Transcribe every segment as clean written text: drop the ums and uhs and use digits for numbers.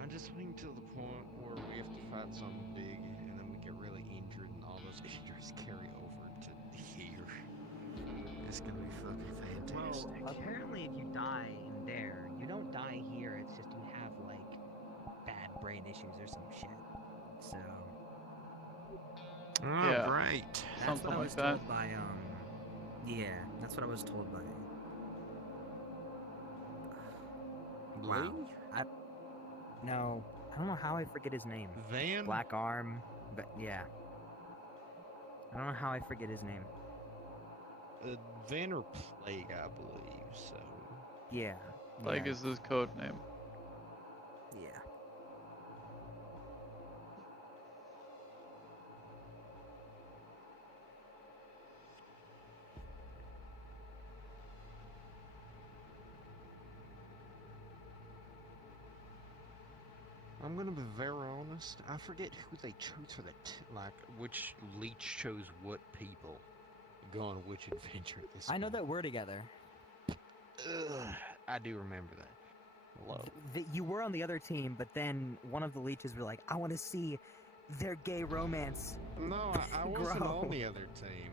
I'm just waiting till the point where we have to fight something big and then we get really injured and all those injuries carry over to here. It's gonna be fucking fantastic. Well, apparently if you die in there, you don't die here, it's just you have, like, bad brain issues or some shit. So... Oh, Yeah. great. That's what I was Something like told by, yeah, that's what I was told by... Wow. No, I don't know how I forget his name. Van? Black Arm, but yeah. I don't know how I forget his name. Van or Plague, I believe, so... Yeah. Plague yeah. is his code name. Yeah. I'm gonna be very honest. I forget who they chose for like which leech chose what people go on which adventure at this I know point. that we're together. I do remember that. Hello. You were on the other team, but then one of the leeches were like, I want to see their gay romance. No, I wasn't grow. on the other team.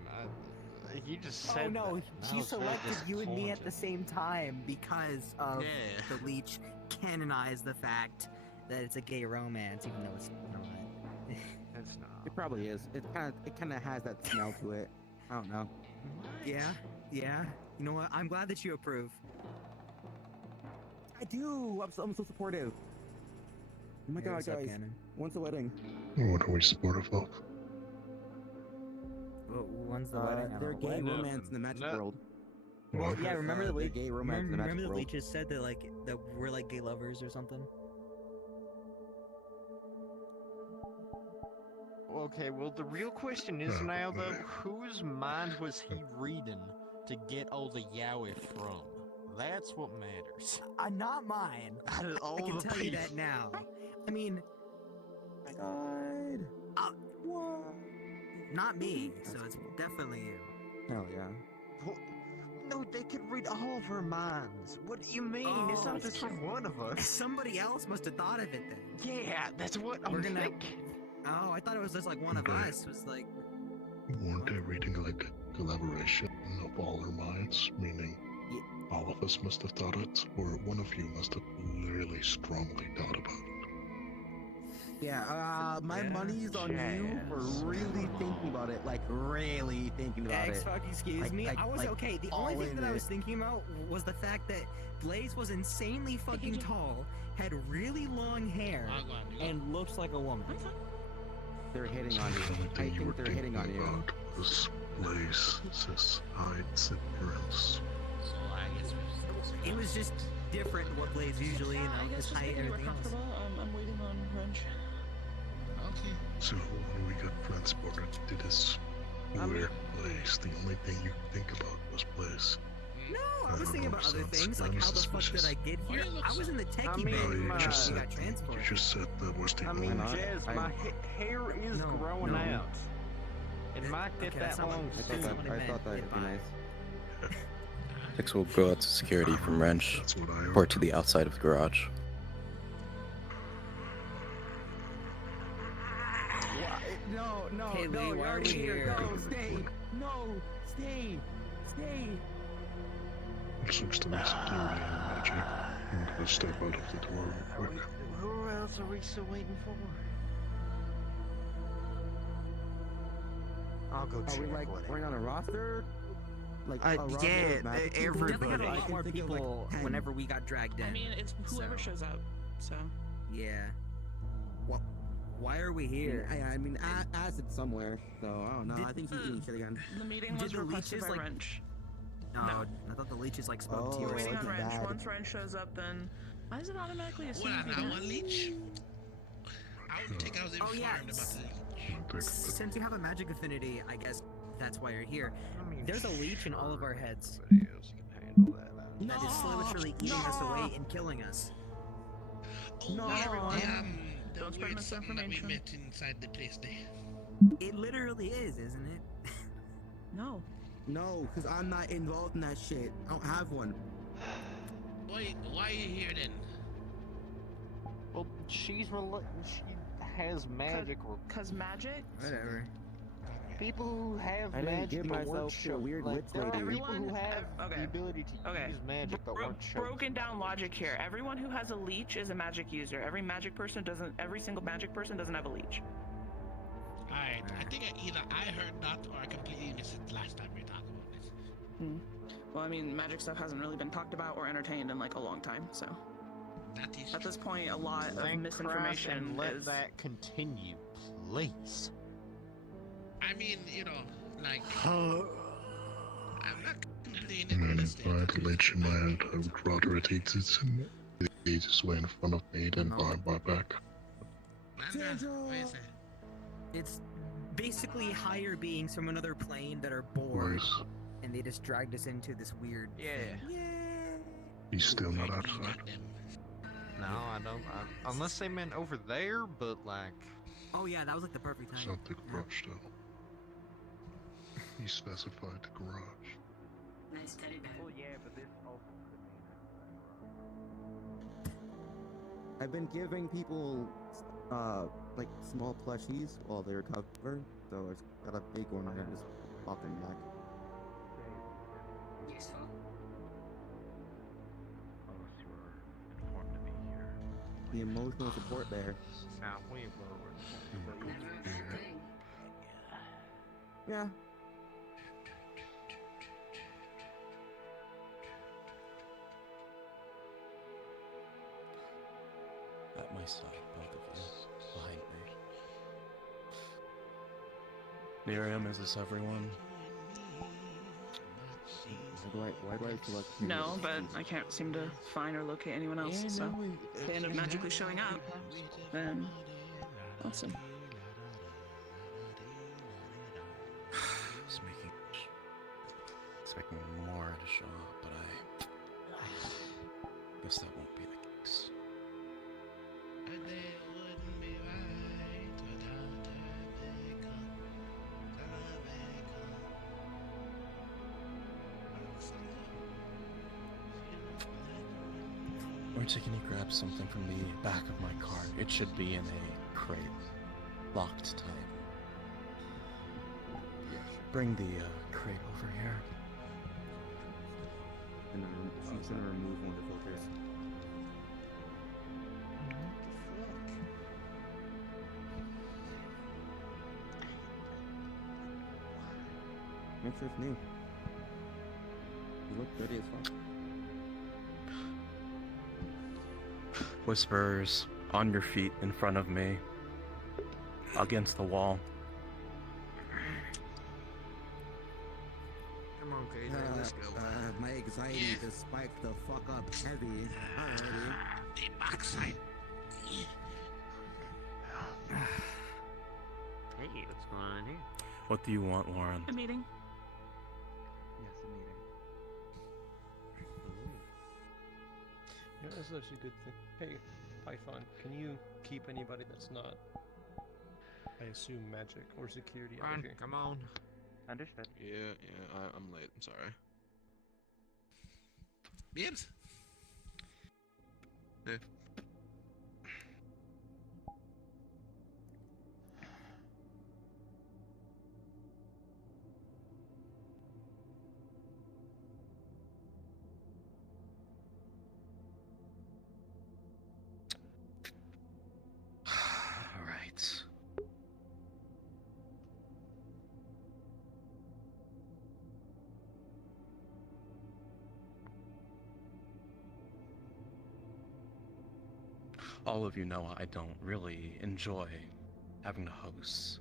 You just said Oh no, that. he I was very selected you and me at the disappointed. same time because of Yeah. the leech canonized the fact that it's a gay romance, even though it's not. That's not. It probably is. It kind of has that smell to it. I don't know. Yeah. You know what? I'm glad that you approve. I do. I'm so supportive. Oh my god, what's up, guys! Cannon? When's the wedding? What are we supportive of? When's the wedding? I Their don't know. gay Nothing. romance in the magic No. world. Well, What? yeah, remember the their leech? gay romance in the Remember magic the world. leeches said that that we're like gay lovers or something. Okay, well, the real question is now, though, whose mind was he reading to get all the yaoi from? That's what matters. Not mine. Out of all I can the tell you people. that now. I mean, Oh my god! What? not me. So That's it's cool. definitely you. Hell yeah! Well, no, they could read all of our minds. What do you mean? It's Oh, not just from one of us. Somebody else must have thought of it then. Yeah, that's what We're I'm gonna- thinking. Oh, I thought it was just like one of Okay. us was like. Weren't they reading like a collaboration of all our minds? Meaning, all of us must have thought it, or one of you must have really strongly thought about it. Yeah, my Yeah. money's on you for really thinking about it. Like, really thinking about it. Fuck, excuse me. I was okay. The only all thing in that I was it. thinking about was the fact that Blaze was insanely fucking tall, had really long hair, and looks like a woman. They're hitting So on the you. only I thing you were think they're hitting on thinking you. about was Blaze's heights and appearance. It was just different than what Blaze usually, you know, I his guess just height, make it more everything else. comfortable. I'm waiting on Wrench. Okay. So when we got transported to this weird place, the only thing you could think about was Blaze. No, I was thinking about other things, like how the fuck did I get here? I was in the techie I mean, bay when you we just got said transported. you just said that was the I only mean, not? Jazz, my hair is No, growing no. out. It might get Okay, that that's not long what- I that's soon. not thought what that, it I thought meant. that would be Goodbye. nice. Six will go out to security from Wrench, That's what I or to the outside of the garage. No, Hey, Lee, you're why are already we here. here? No, stay. No, stay. It looks to me security and magic. I'm gonna step out of the door real quick. Who else are we still waiting for? I'll go Are check. we like whatever. we're on a roster? Like a roster yeah, of magic people? everybody. Definitely had a I lot can more think of, like, people 10. whenever we got dragged in. I mean, it's whoever So- shows up. So Yeah. Well, why are we here? I mean, acid somewhere. So I don't know. I think he's eating shit again. the meeting Did was the requested leeches, by like- Wrench. No, I thought the leeches like spoke to you. We're or waiting on something. Wrench. bad. Once Wrench shows up, then why does it automatically assume Well, he's now dead? one leech. I would think I was Oh, yeah, informed about the leech. I think that Since you have a magic affinity, I guess that's why you're here. I mean, There's a leech in all of our heads. Everybody else can handle that. That is literally eating us away and killing us. Oh, No. yeah, Everyone, the don't spread weird something that we misinformation. met inside the place there. It literally is, isn't it? No. No, because I'm not involved in that shit. I don't have one. Why are you here then? Well, she has magic. Cause magic. Whatever. People who have I didn't magic give but weren't myself to a shown. weird Like, witch there are lady. people who have Okay. the ability to Okay. use magic but weren't shown. Broken down logic here. Everyone who has a leech is a magic user. Every single magic person doesn't have a leech. Alright, I think either I heard that or I completely missed it last time we talked about this. Well, I mean, magic stuff hasn't really been talked about or entertained in like a long time, so That is at this point, a lot of Thank misinformation Christ and let is. that continue, please. I mean, like, I'm not complaining honestly. if I had a leech in my hand, I would rather it eat it in the easiest way in front of me than behind my back. Sandra, what is it? It's basically higher beings from another plane that are bored, Nice. and they just dragged us into this weird Yeah. thing. He's still not We outside. got them. No, I don't. Unless they meant over there, but like. Oh yeah, that was like the perfect It's time. not the garage though. He specified the garage. Nice teddy bear. Well, yeah, but this also could mean. I've been giving people, like small plushies while they recover. So I just got a big one. I just pop them back. Useful. Unless you were informed to be here. The emotional support there. Now we were. Never a bad thing. Yeah. At my side, both of you, behind me. Miriam, is this everyone? Why do I feel like you No, were- but I can't seem to find or locate anyone else. So if they end up magically showing up, then awesome. Just expecting more to show up, but I guess that won't be the case. And they wouldn't be right without her makeup. Orange, can you grab something from the back of my car? It should be in a crate, locked tight. Bring the crate over here. And she's gonna remove one of the filters. Make sure it's new. You look dirty as fuck. Whispers on your feet in front of me, against the wall. Come on, KJ, let's go. My anxiety Yeah. just spiked the fuck up heavy already. The backside. Hey, what's going on here? What do you want, Lauren? A meeting. Yes, a meeting. Yeah, that's actually a good thing. Hey, Python, can you keep anybody that's not, I assume, magic or security out Run, here? come on. Understood. Yeah, I'm late. I'm sorry. Bibbs. Eh. All right. All of you know I don't really enjoy having to host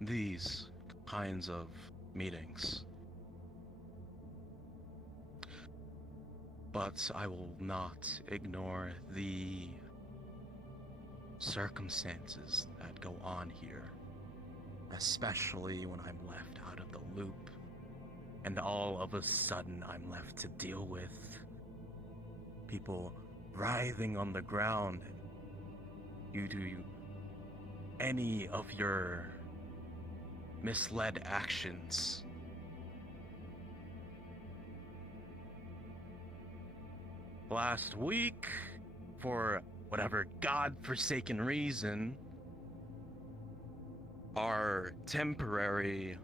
these kinds of meetings. but I will not ignore the circumstances that go on here, especially when I'm left out of the loop, and all of a sudden I'm left to deal with people writhing on the ground due to any of your misled actions. Last week, for whatever godforsaken reason, our temporary,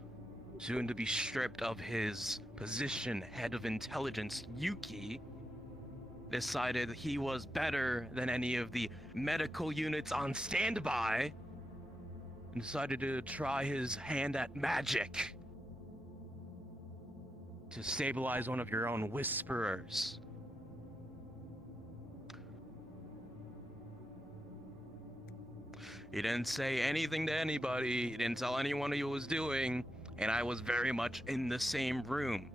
soon to be stripped of his position, head of intelligence, Yuki, decided he was better than any of the medical units on standby and decided to try his hand at magic to stabilize one of your own whisperers. He didn't say anything to anybody, he didn't tell anyone what he was doing, and I was very much in the same room.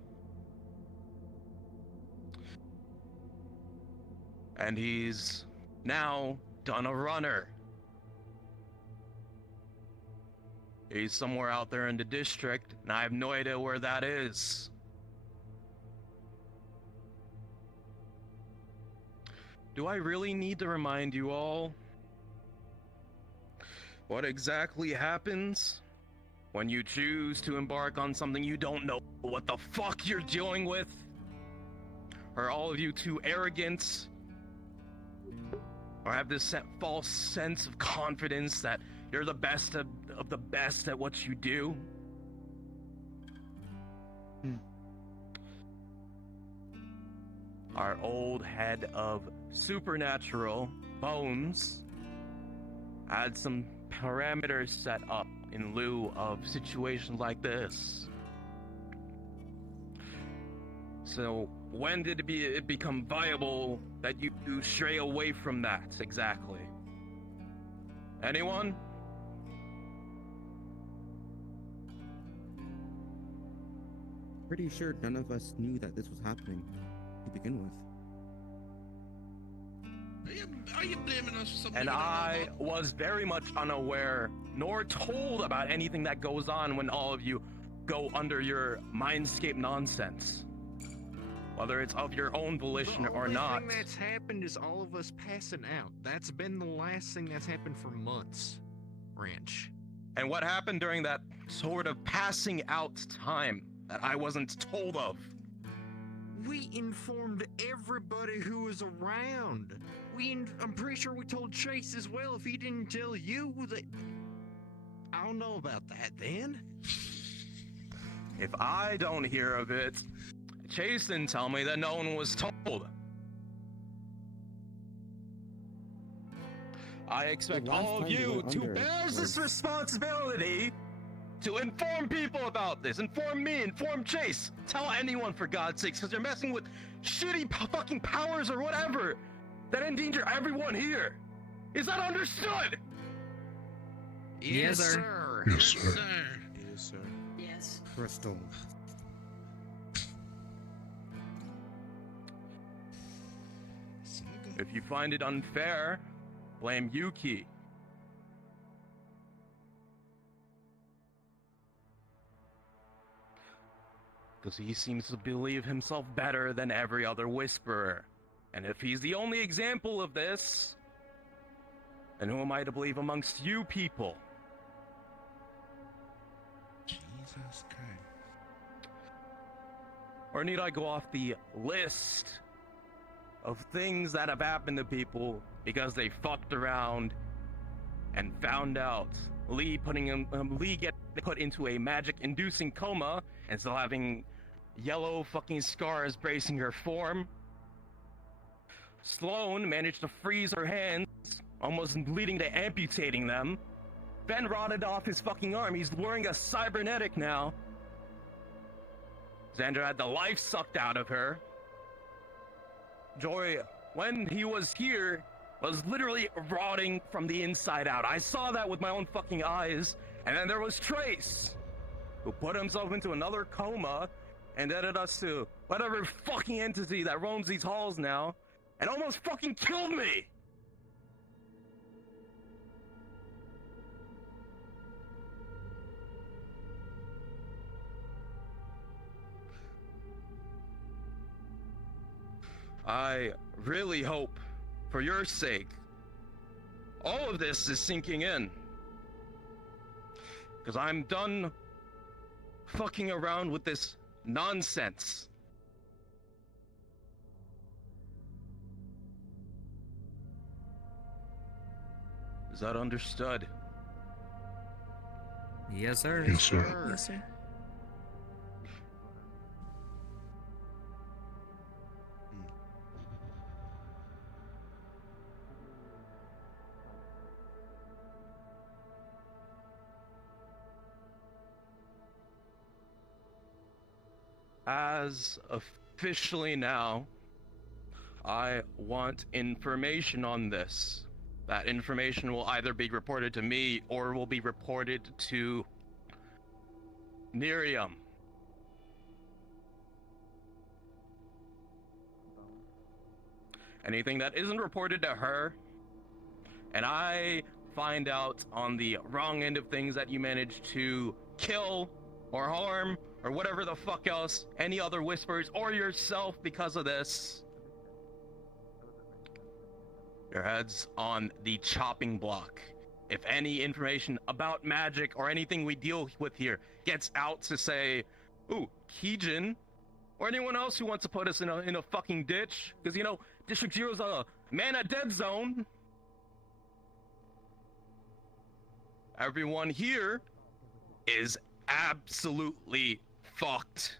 And he's now done a runner. He's somewhere out there in the district, and I have no idea where that is. Do I really need to remind you all what exactly happens when you choose to embark on something you don't know what the fuck you're dealing with? Are all of you too arrogant? Or have this false sense of confidence that you're the best of the best at what you do? Our old head of supernatural, Bones, had some parameters set up in lieu of situations like this. So when did it become viable that you stray away from that exactly? Anyone? Pretty sure none of us knew that this was happening to begin with. Are you blaming us for something? And I was very much unaware nor told about anything that goes on when all of you go under your mindscape nonsense. Whether it's of your own volition or not. The only thing that's happened is all of us passing out. That's been the last thing that's happened for months, Ranch. And what happened during that sort of passing out time that I wasn't told of? We informed everybody who was around. I'm pretty sure we told Chase as well. If he didn't tell you, that I don't know about that then. If I don't hear of it, Chase didn't tell me that no one was told. I expect all of you to bear this responsibility to inform people about this. Inform me, inform Chase. Tell anyone, for God's sakes, because you're messing with shitty fucking powers or whatever that endanger everyone here. Is that understood? Yes, sir. Yes, sir. Yes, sir. Yes. Crystal. If you find it unfair, blame Yuki. Because he seems to believe himself better than every other whisperer. And if he's the only example of this, then who am I to believe amongst you people? Jesus Christ. Or need I go off the list of things that have happened to people because they fucked around and found out Lee getting put into a magic-inducing coma and still having yellow fucking scars bracing her form. Sloane managed to freeze her hands, almost leading to amputating them. Ben rotted off his fucking arm. He's wearing a cybernetic now. Xander had the life sucked out of her. Joy, when he was here, was literally rotting from the inside out. I saw that with my own fucking eyes. And then there was Trace, who put himself into another coma indebted us to whatever fucking entity that roams these halls now, and almost fucking killed me! I really hope, for your sake, all of this is sinking in. Because I'm done fucking around with this nonsense. Is that understood? Yes, sir. Yes, sir. Yes, sir. As officially now, I want information on this. That information will either be reported to me or will be reported to Nerium. Anything that isn't reported to her, and I find out on the wrong end of things that you managed to kill or harm or whatever the fuck else, any other whispers or yourself because of this, your head's on the chopping block. If any information about magic or anything we deal with here gets out to say, ooh, Keijin, or anyone else who wants to put us in a fucking ditch, because, you know, District Zero's a mana dead zone. Everyone here is absolutely fucked.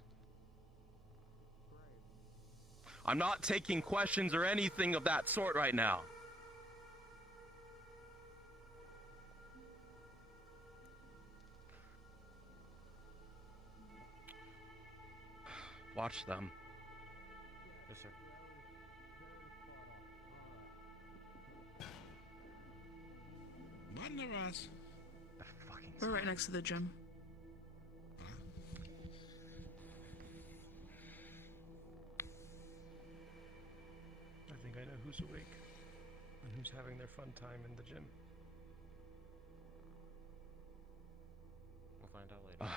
I'm not taking questions or anything of that sort right now. Watch them. Yes, sir. Wanderers. We're right next to the gym. I think I know who's awake and who's having their fun time in the gym. We'll find out later.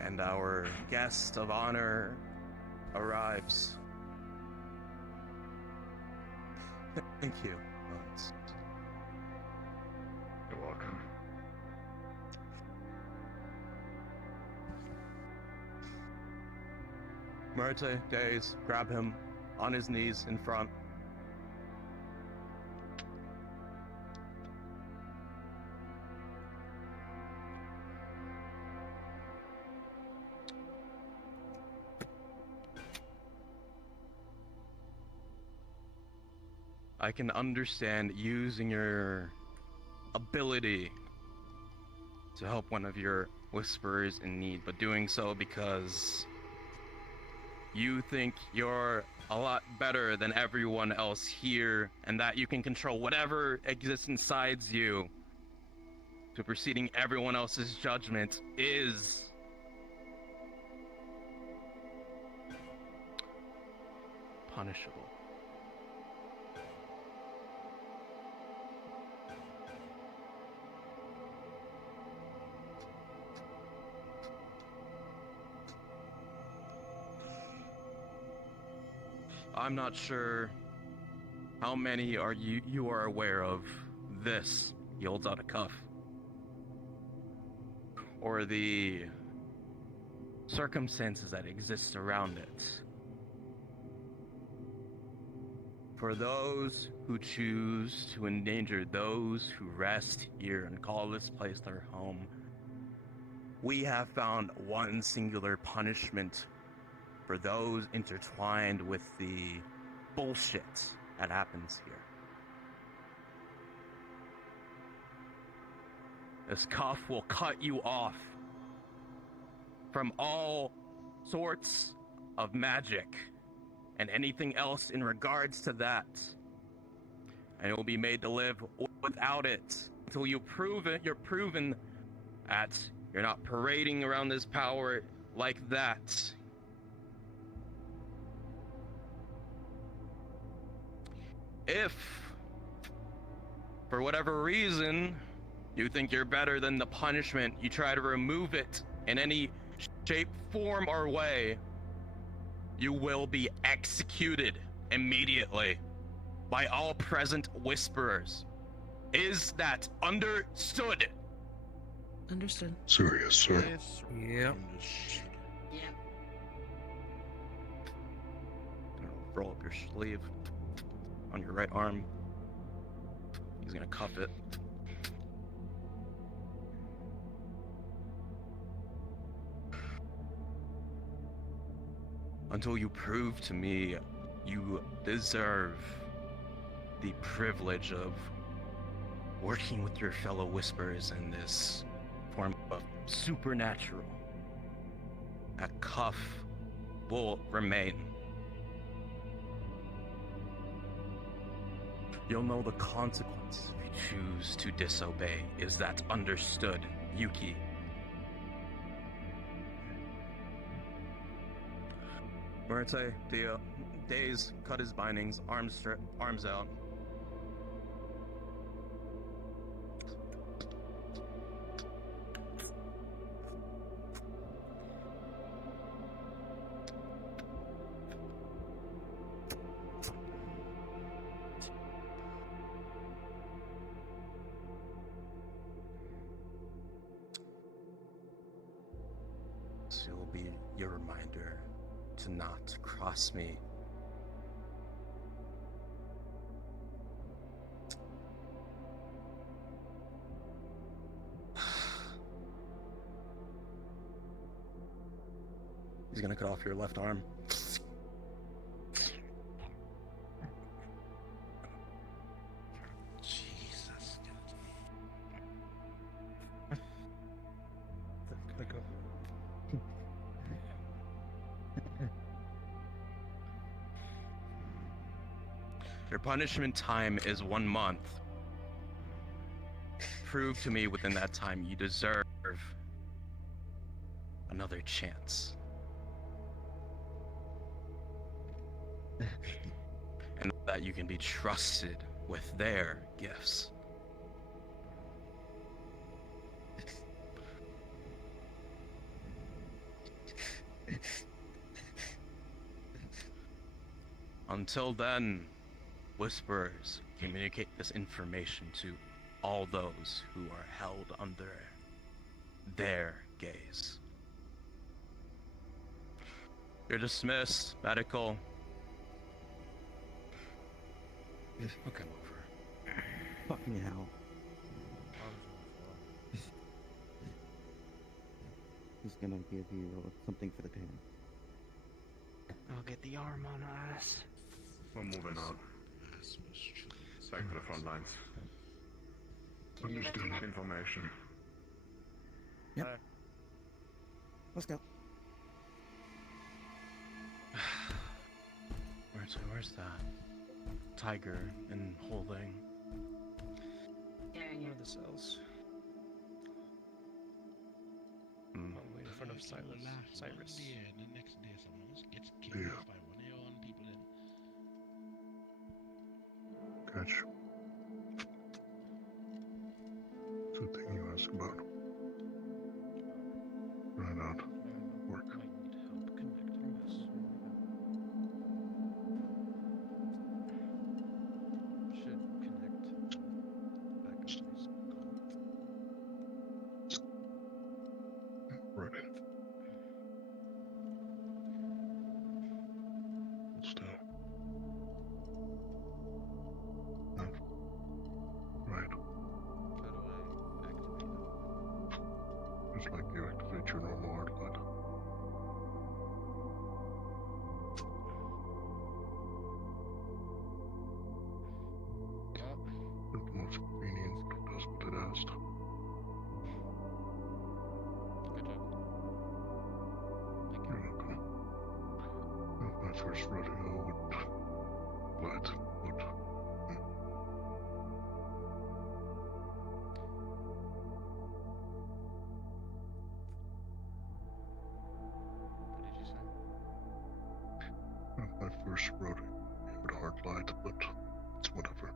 And our guest of honor arrives. Thank you. You're welcome. Murte, Days, grab him on his knees in front. I can understand using your ability to help one of your whisperers in need, but doing so because you think you're a lot better than everyone else here, and that you can control whatever exists inside you to preceding everyone else's judgment is punishable. I'm not sure how many are you are aware of this. He holds out a cuff. Or the circumstances that exist around it. For those who choose to endanger those who rest here and call this place their home, we have found one singular punishment for those intertwined with the bullshit that happens here. This cuff will cut you off from all sorts of magic and anything else in regards to that. And you'll be made to live without it until you're proven that you're not parading around this power like that. If, for whatever reason, you think you're better than the punishment, you try to remove it in any shape, form, or way, you will be executed immediately by all present whisperers. Is that understood? Understood. Serious, sir. Yes, sir. Yep. Yep. Roll up your sleeve on your right arm. He's gonna cuff it. Until you prove to me you deserve the privilege of working with your fellow whisperers in this form of supernatural, that cuff will remain. You'll know the consequence if you choose to disobey. Is that understood, Yuki? Murate, the Days cut his bindings, arms out. This will be your reminder to not cross me. He's gonna cut off your left arm. Jesus. Let go. Your punishment time is 1 month. Prove to me within that time you deserve another chance. And that you can be trusted with their gifts. Until then, Whisperers communicate this information to all those who are held under their gaze. You're dismissed, medical. Look him over. Fucking hell. He's gonna give you something for the pain. I'll get the arm on us. We're moving out. Back to the front lines. Understood. Information. Yep. Let's go. Where's that? Tiger in holding. Yeah, One yeah. of the cells. Probably in front of Cyrus. Yeah, and the next day someone else gets killed Yeah. by one of your own people. Then Catch. Good thing you asked about. Right on. Work. Might need help connecting this. Should connect back up to his call. Ready. Hold still. It's like you activate your normal art light. If the most convenient does what it asked. Good job. You're welcome. My first rodeo would light, but What did you say? my first rodeo would hard light, but it's whatever. I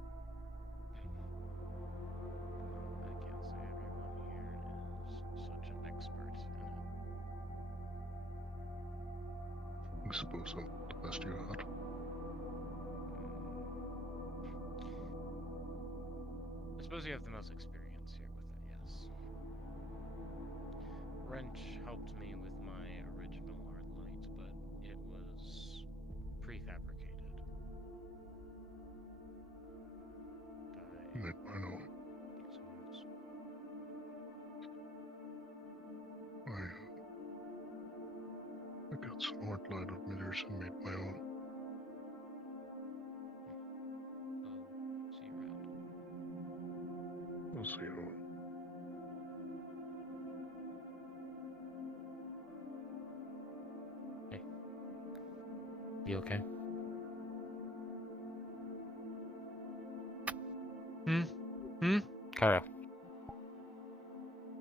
can't say everyone here is such an expert in it. I suppose I'm the best you had. I suppose you have the most experience here with it, yes. Wrench helped me with my original art light, but it was prefabricated. Made mine own. I got some art light emitters and made my own. See you around. We'll see you around. You okay? Cairo,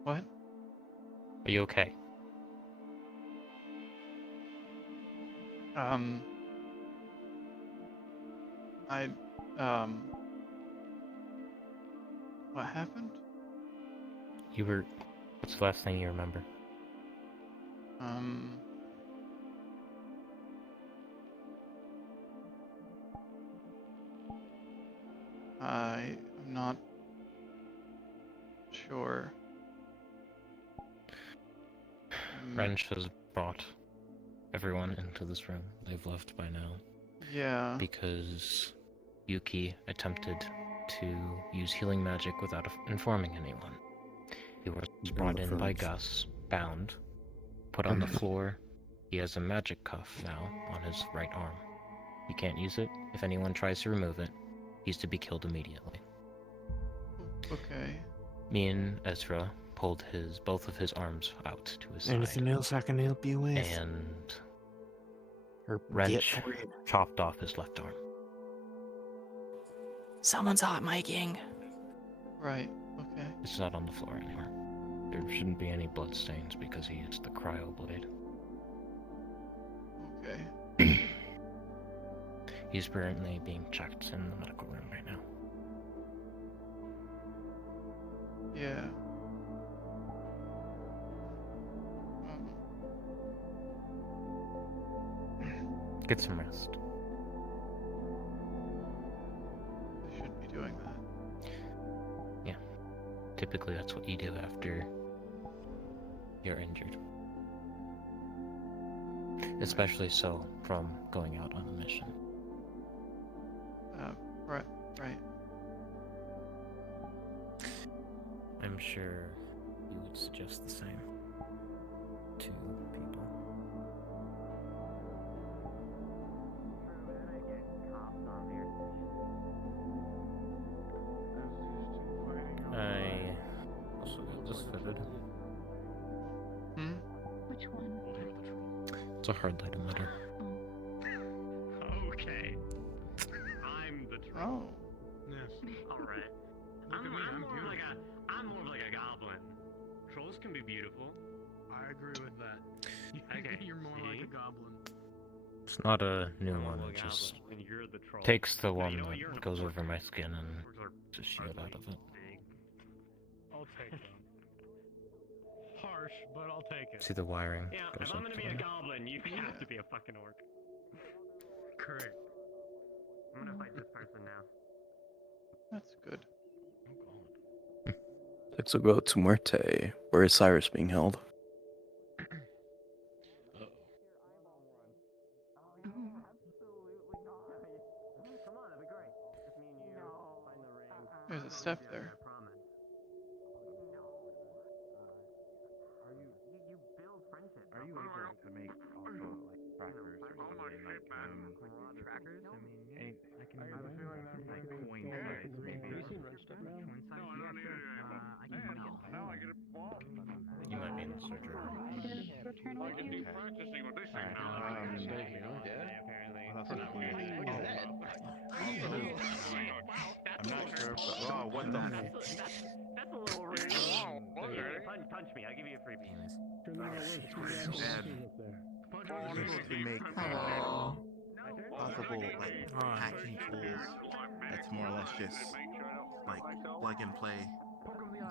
What? are you okay? What happened? You were. What's the last thing you remember? I'm not sure. Wrench has brought everyone into this room. They've left by now. Yeah. Because Yuki attempted to use healing magic without informing anyone. He was brought in by Gus, bound, put on the floor. He has a magic cuff now on his right arm. He can't use it. If anyone tries to remove it, he's to be killed immediately. Okay. Me and Ezra pulled both of his arms out to his side. Anything else I can help you with? And Wrench chopped off his left arm. Someone's hot miking. Right, okay. It's not on the floor anymore. There shouldn't be any blood stains because he used the cryo blade. Okay. He's currently being checked in the medical room right now. Yeah. Get some rest. I should be doing that. Yeah. Typically that's what you do after you're injured. Especially so from going out on a mission. Right. I'm sure you would suggest the same to people. I also got this fitted. Which one? It's a hard light emitter. Okay. I'm the troll. Oh. Yes. Alright. I'm more of like a goblin. Trolls can be beautiful. I agree with that. Okay. You're more like a goblin. It's not a new I'm one, more it like a just goblin, and you're the troll. takes the You one know what, you're that an goes orc. over my skin and Orcs are just shield out of it. big. I'll take them. Harsh, but I'll take it. See the wiring Yeah, goes if I'm up gonna to be a there. goblin, you have to be a fucking orc. Correct. I'm gonna fight this person now. That's good. Oh god. Let's go to Muerte. Where is Cyrus being held? There's a step there. internal issues. Practicing with this thing Alright, now. yeah. Apparently. What else is Also, I'm not sure, but oh, what the? That's a little rude. Punch me. I'll give you a freebie. Able to make Aw. possible like hacking tools that's more or less just like plug and play.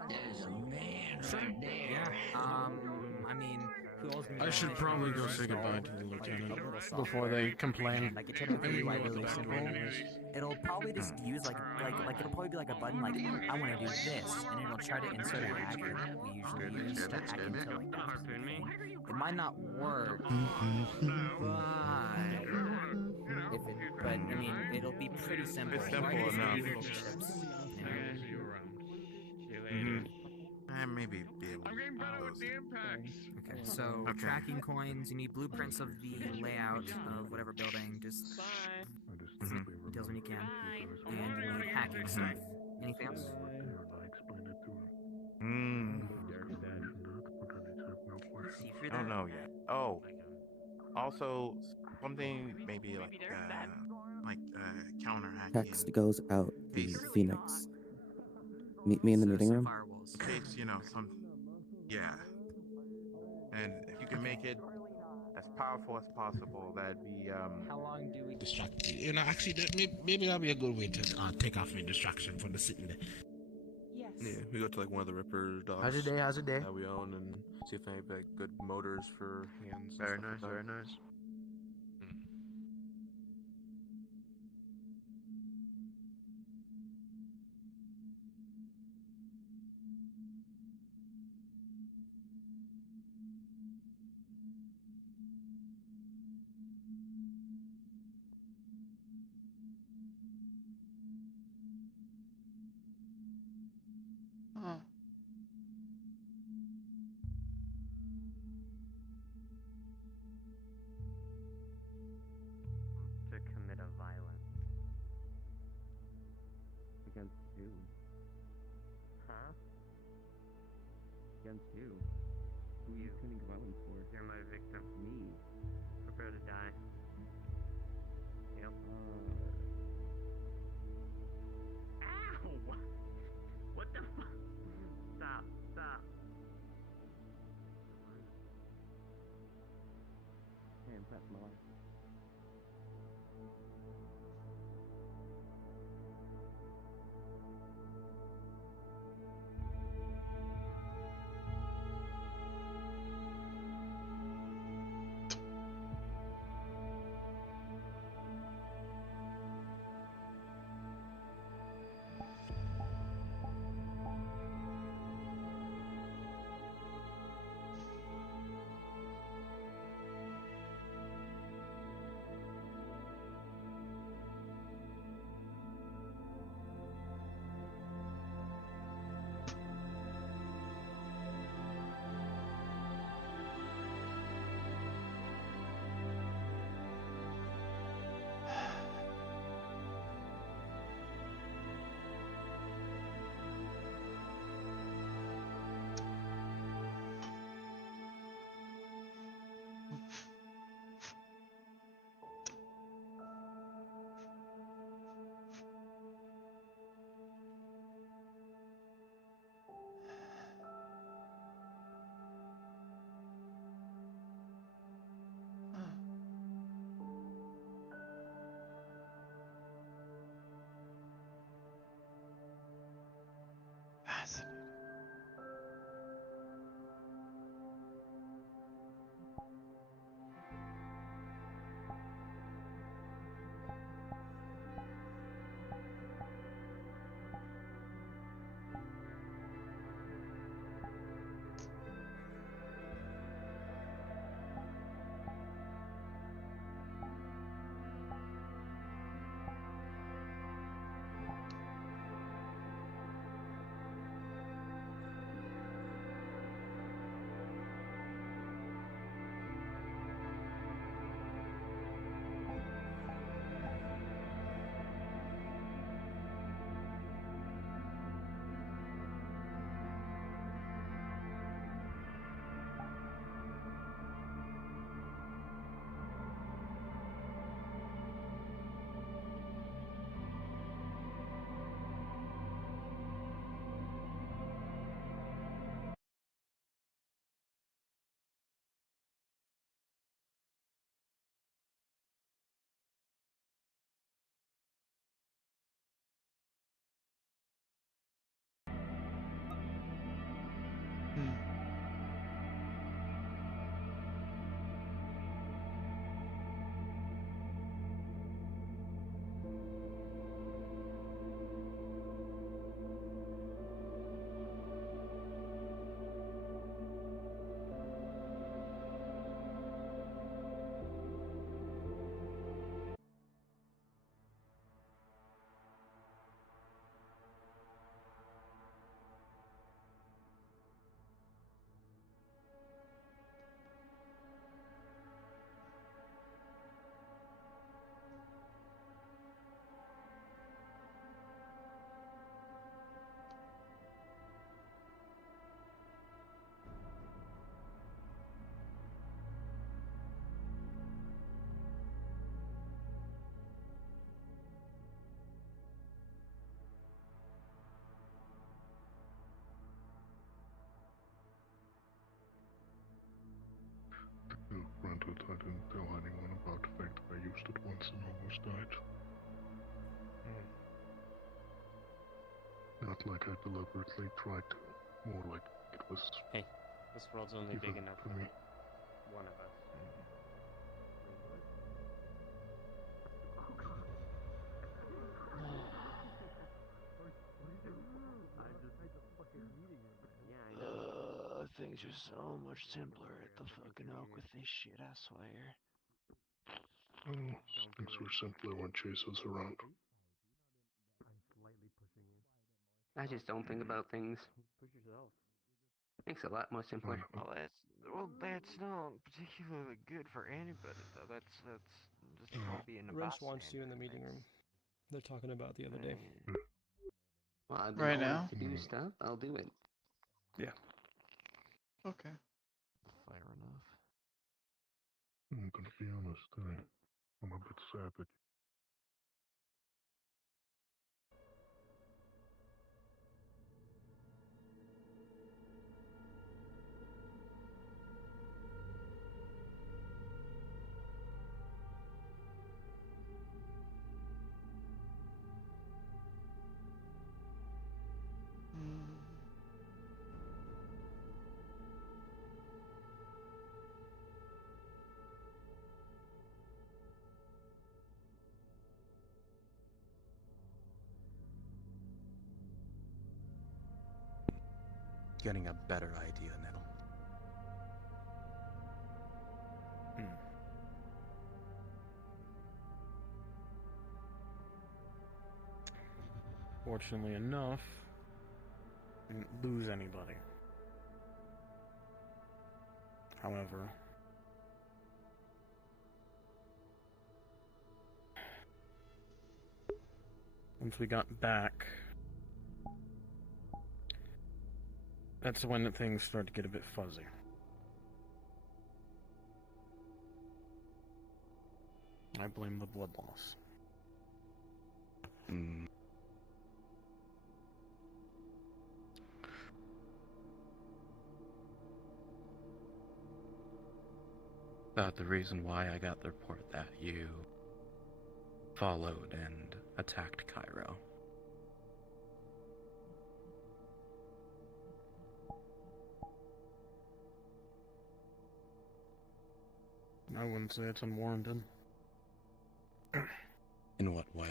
There's a man Sure. right there. Yeah. I mean, who else can I should probably go say goodbye to the lieutenant before they complain. Like a typical And we UI know what the release bad role. one is. It'll probably just use like it'll probably be like a button like I want to do this, and it'll try to insert a hack that we usually use to hack into like that specific thing. It might not work, but I mean it'll be pretty simple. It's simple Right? enough. Little chips. And maybe be able to Okay, so tracking coins, you need blueprints of the layout of whatever building, just details when you can. And you need hacking stuff. Anything else? I don't know yet. Oh, also something maybe like counter hacking. Text goes out to Phoenix. Meet me in the meeting room. In case yeah. And if you can make it as powerful as possible, that'd be How long do we Distract you. You know, actually, maybe that'll be a good way to take off my distraction from the sitting there. Yes. Yeah, we go to like one of the Ripper docks. How's your day? That we own and see if they have like good motors for hands. Very nice. Huh. To commit a violence. Against who? Huh? Against who? Who are you committing violence for? You're my victim. Me. Prepare to die. Yep. Ow! What the fuck? Stop. Hey, that's my life. once and almost died. Not like I deliberately tried to, more like it was. Hey, this world's only big given enough to for me. one of us. Things are so much simpler at the fucking Oak with this shit, I swear. Oh, things were simpler when Chase was around. I just don't think about things. Makes it a lot more simpler. That's not particularly good for anybody, though. That's just about being a Wrench wants you bystander. in the meeting room. They're talking about the other day. Well, I've been Right told now? to do stuff. I'll do it. Yeah. Okay. Fair enough. I'm gonna be honest, I'm a bit sad that Getting a better idea now. Fortunately enough, didn't lose anybody. However, once we got back, that's when things started to get a bit fuzzy. I blame the blood loss. About the reason why I got the report that you followed and attacked Cairo. I wouldn't say it's unwarranted. In what way?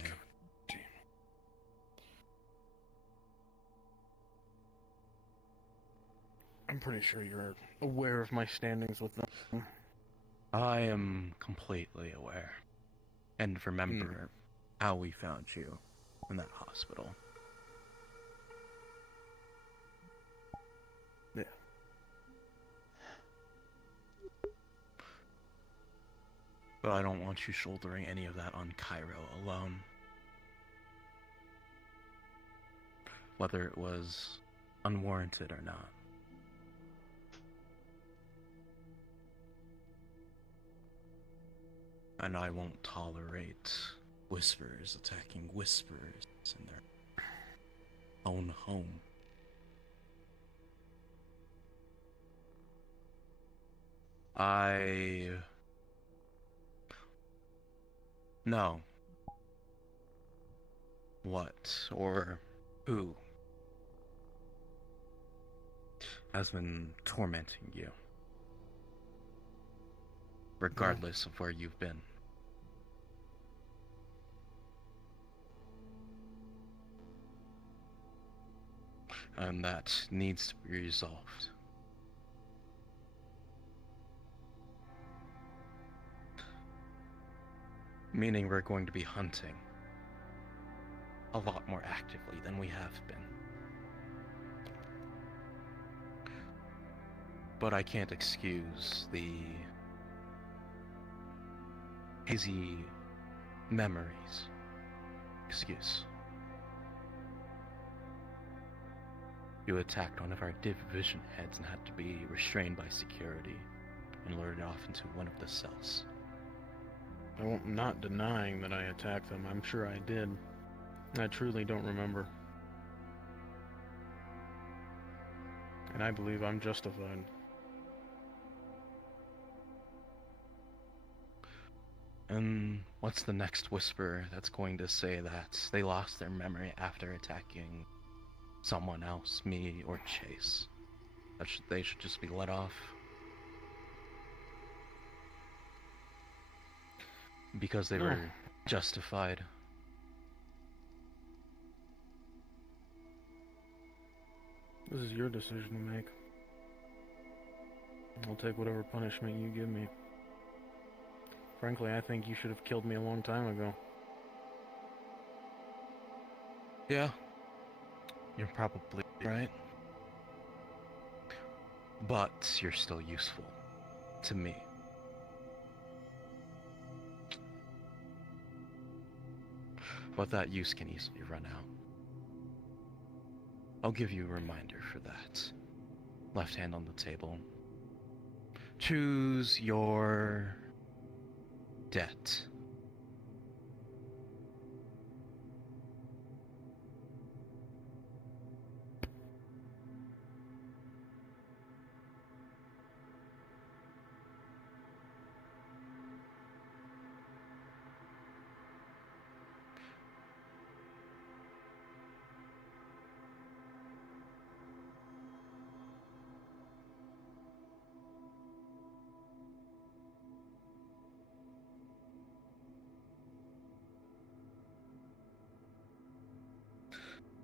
I'm pretty sure you're aware of my standings with them. I am completely aware. And remember how we found you in that hospital. Yeah. But I don't want you shouldering any of that on Cairo alone. Whether it was unwarranted or not. And I won't tolerate whispers attacking whispers in their own home. I know what or who has been tormenting you, regardless of where you've been. And that needs to be resolved. Meaning we're going to be hunting a lot more actively than we have been. But I can't excuse the hazy memories. Excuse. You attacked one of our division heads and had to be restrained by security and lured off into one of the cells. I'm not denying that I attacked them. I'm sure I did. I truly don't remember. And I believe I'm justified. And what's the next whisper that's going to say that they lost their memory after attacking someone else, me or Chase? They should just be let off. Because they were justified. This is your decision to make. I'll take whatever punishment you give me. Frankly, I think you should have killed me a long time ago. Yeah, you're probably right. But you're still useful to me. But that use can easily run out. I'll give you a reminder for that. Left hand on the table. Choose your debt.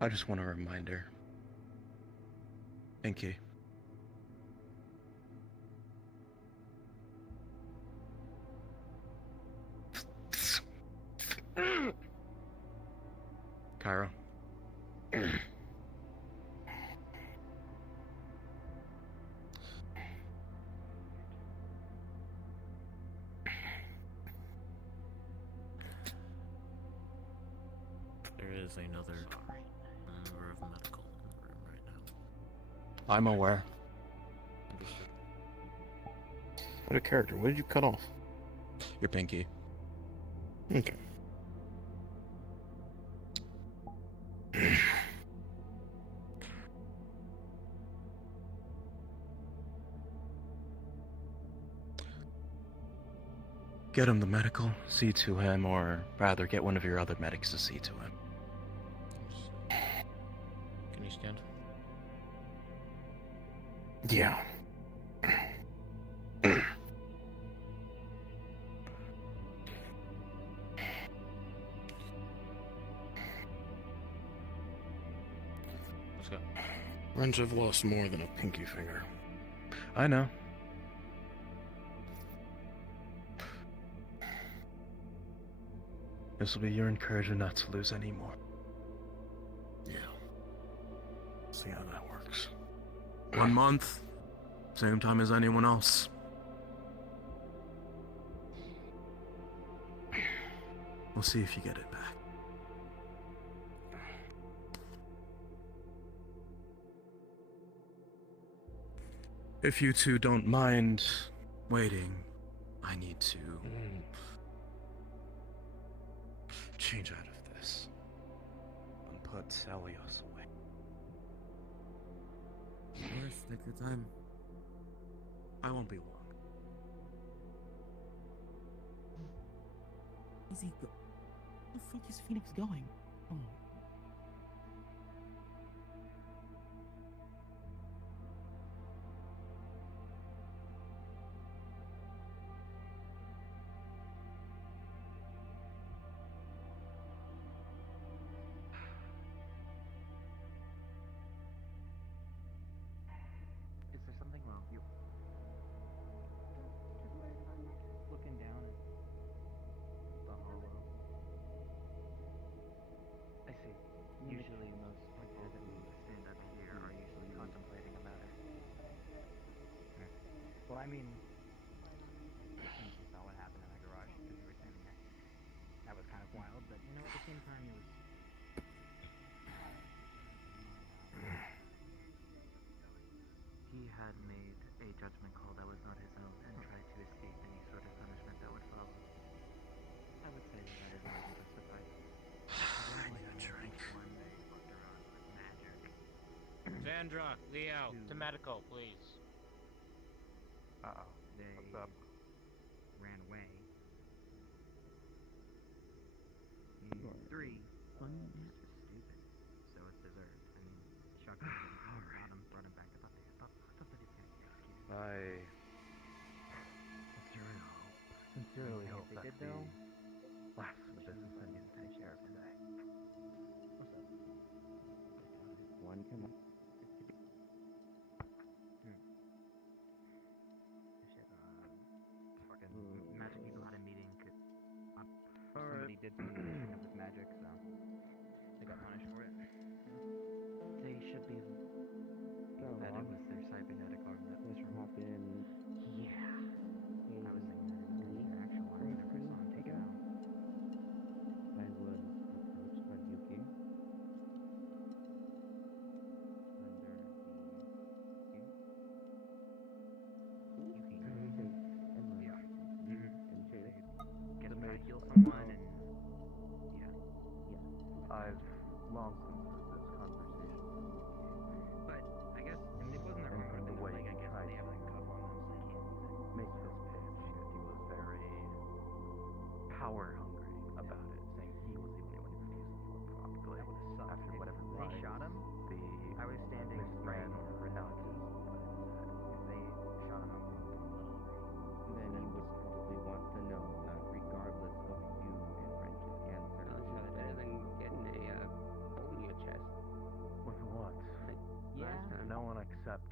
I just want a reminder. Pinky. Cairo. There is another member of medical in the room right now. I'm aware. Understood. Out of character, what did you cut off? Your pinky. Okay. Get him the medical, see to him, or rather get one of your other medics to see to him. Can you stand? Yeah. Let's go. Friends have lost more than a pinky finger. I know. This will be your encouragement not to lose any more. Yeah. See how that works. 1 month. Same time as anyone else. We'll see if you get it back. If you two don't mind waiting, I need to change out of this and put Elios away. Of course, take your time. I won't be long. Is he go? Where the fuck is Phoenix going? Oh. Is there something wrong? You Looking down at the hollow. I see. Usually most people who stand up here are usually contemplating a matter. Well, I mean, you saw what happened in my garage because you were standing there. That was kind of wild, but you know, at the same time, it was. He had made a judgment call that was not his own and tried to escape any sort of punishment that would follow. I would say that is more than justified. I need a drink. One day walked around with magic. Sandra, Leo, to medical, please. Uh-oh. They What's up? ran away. I sincerely hope They that did, the though. last of the business I need to take care of today. What's up? One can. Shit, fucking magic people had a meeting because somebody did some shit with magic, so they got punished for it. They should be. So, That it was their cybernetic arm that was this removed. happened. Yeah. I was thinking that it was gonna be their actual arm whenever I saw him take it out. I was approached by Yuki Yuki. and Ryan Yeah. and Jada. Get to try to heal someone and I've long since heard this conversation. But I guess it wasn't their And arm, from but the their way leg. I he guess tried they have like a cuff on them, so they can't use it. make this pitch, he was very power hungry about it, saying he was the only one who could use the orb properly. That would have sucked. After If whatever they lies shot him, the I was standing misran right or Renatus put in his head. If they shot him, I would have been a little angry. Then you would probably want to know that regardless of you and Wrench's answer, That's probably better than getting a hole in your chest. With what? Yeah. Last time. No one except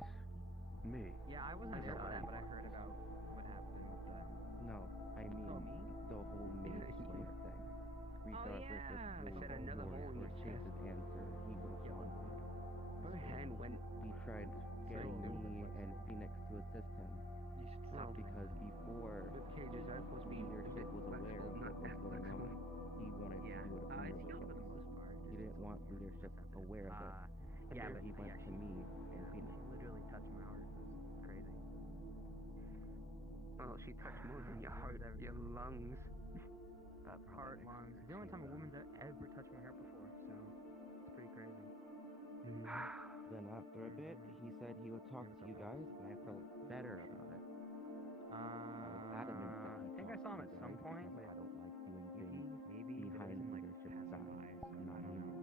me. Yeah, I wasn't there for that, but I heard about what happened with that. no, I mean Oh, me? the whole Mage Slayer thing. Regardless of yeah. who I said another hole in or your Chase's answer, he would have won. My hand went. He tried getting me and Phoenix to assist him. You should stop Because before The cages are supposed to be leadership was aware of what was going on, he wanted to do it under it's the healed for the cloaks. most part. He didn't want leadership aware of it. Yeah, So but he went to me and Phoenix. She literally touched my heart. It was crazy. Well, she touched more than your heart, your lungs. Heart, lungs. It's the only time a woman's ever touched my heart before, so it's pretty crazy. Then after a bit, he said he would talk to you guys, and I felt better about it. I was adamant that I think I saw him at some point with I don't like doing Yuki, things maybe, but it behind wasn't like leadership's passing back. by, so Not I don't know.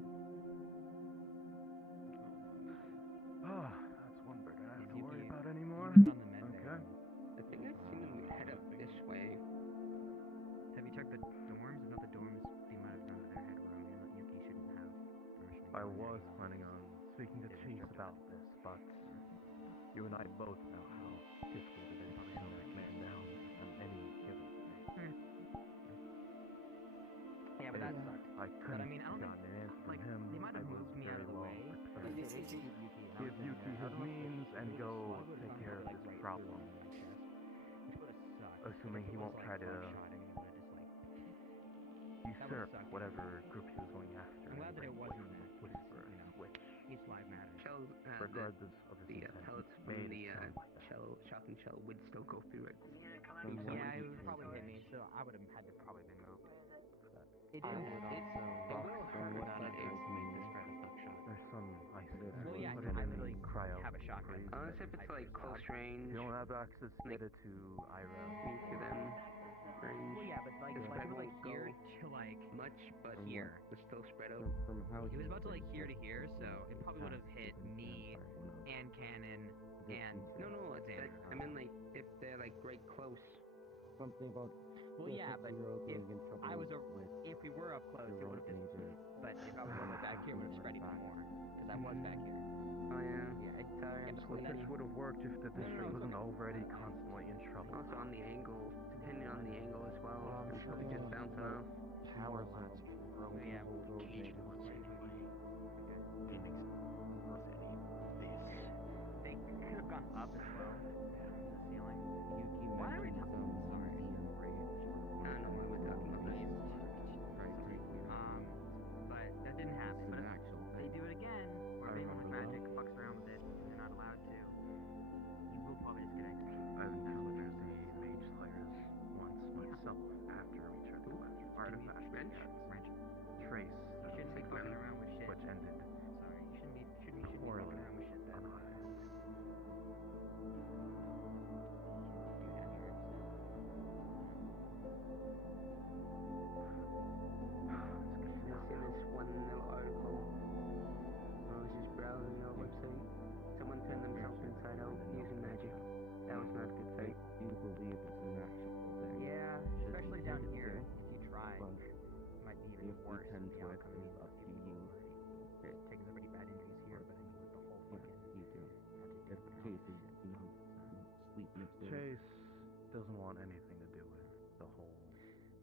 Ah, that's one bird I don't have to Yuki, worry about anymore. you were on the med bay, Okay. I think I've seen him head up this way. Have you checked the dorms? If not the dorms, they might have gone to their headroom. Yuki shouldn't have permission to I go in there. was planning on speaking to Chase about this, but you and I both know how difficult it is to pin that man down on any given day. Yeah, but that sucked. I couldn't But I mean, I don't have gotten an answer from him. they might I have was moved me out very of the long way. prepared. They said give Yuki, and I Give was Yuki I his don't know if means and it go would've take gone care of for, his like, right problem. through my chest, which would have sucked. Assuming If he it won't was, try like, to buckshotting, it would have just like usurp sucked. whatever group he was going after. I'm glad that it and wasn't break that. Whisper, You know, which, each life matters. Shells, regardless of his the intent, pellets made from it the sound like that. shotgun shell would still go through it. Yeah, it would probably hit me, so I would have had to probably been moved. It I is. would also It will from hurt, what but I've it's heard, described as buckshot. There's some ice there. Well, yeah, Put I it in literally cryo have a shotgun. freeze. Unless if it's like close range. You don't have access to like, get it to Ira. me to them range. Well, yeah, but like The it spread was like won't here go to like much, but here. it's still spread out. From how It was he about to like phrased here it, to here, so it probably would have hit me and Cannon and No, it's that, Xander. I mean like if they're like right close. something about Well, yeah, but Zero if getting in trouble I was with if we were up close, it would heroic have just. mages. But if I was over back here, it would have spread even more because I was back here. Oh yeah. Yeah, it kept Well, this splitting. would have worked if the district wasn't already constantly in trouble. Also on the angle, depending on the angle as well. I'm sure we just bounce off. Power lines broken Yeah, whole road Cage neighborhood. was anyway. Didn't worth any of this. They could have gone up as well to the ceiling. Yuki Why are we mentioned some sorry. demon rage. I don't know why we're talking about this. Right. But that didn't happen. It's But an if actual they thing. do it again, or I if anyone with remember magic fucks around with it and they're not allowed to, you will probably just get executed. I've That's what encountered they're the saying. Mage Slayers once myself after we tried to collect artifacts Wrench? Wrench. trace You shouldn't be fucking around with shit. which ended Sorry, you shouldn't be fucking poorly around with shit that on our end. do that.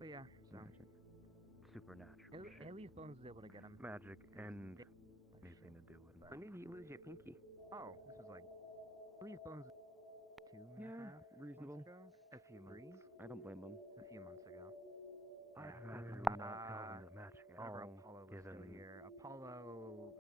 But yeah, so Supernatural. at least Bones was able to get him. Magic and anything to do with that. When did you lose your pinky? Oh, this was like at least Bones 2.5 reasonable. months ago. A few months. I don't blame him. A few months ago. I'd rather not tell them the magic at Whenever all, Apollo was given still here. Apollo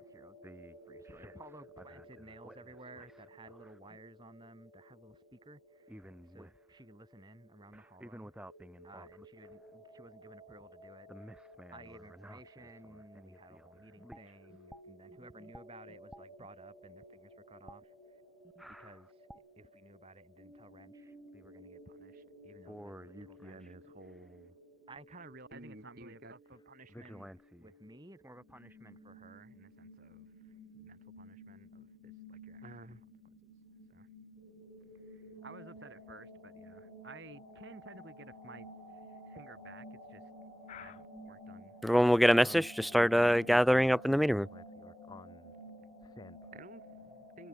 here, let's the brief story. shit Apollo I've had planted to nails witness everywhere myself. that had little wires on them that had a little speaker. Even so with she could listen in around the hollow. even without being involved and with she wasn't given approval to do it. the Mistman I gave or information, Rhinoceros or any we of had the a whole other meeting leeches. thing, and then whoever knew about it was like brought up and their fingers were cut off. Because if we knew about it and didn't tell Wrench, we were gonna get punished, even though For we told Yuki and Wrench. his whole I'm kind of realizing it's not really a punishment vigilante. with me. It's more of a punishment for her in the sense of mental punishment of this, like your actions and consequences. So I was upset at first, but yeah, I can technically get my finger back. It's just I haven't worked on. Everyone will get a message to start gathering up in the meeting room. On sand. I don't think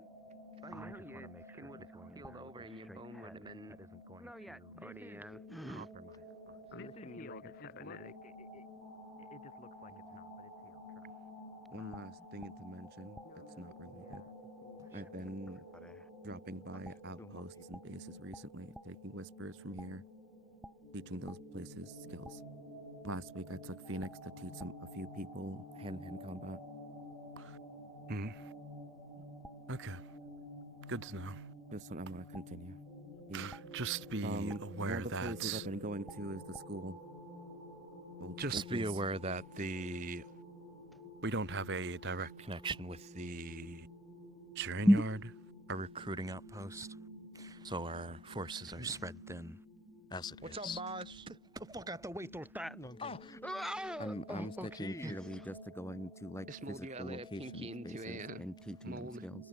by I now just your want to make skin sure would he's going have in healed there over with a and your straight bone would head have been that isn't going No, yeah, to this is compromise us. I'm this is assuming you healed. like a It just cybernetic. it just looks like it's not, but it's healed. Trust. One last thing to mention, it's not related. I've been dropping by outposts and bases recently, taking whispers from here, teaching those places skills. Last week I took Phoenix to teach a few people hand-to-hand combat. Okay. Good to know. Just what I want to continue. Just be one aware of the that... places I've been going to is the school. Just be aware that we don't have a direct connection with the Shearing Yard, a recruiting outpost, so our forces are spread thin as it What's is. up, boss? The fuck I have to wait through that? No, I'm sticking purely just to going to like Just mold physical your pinky locations, into bases, a and teaching them mold. skills.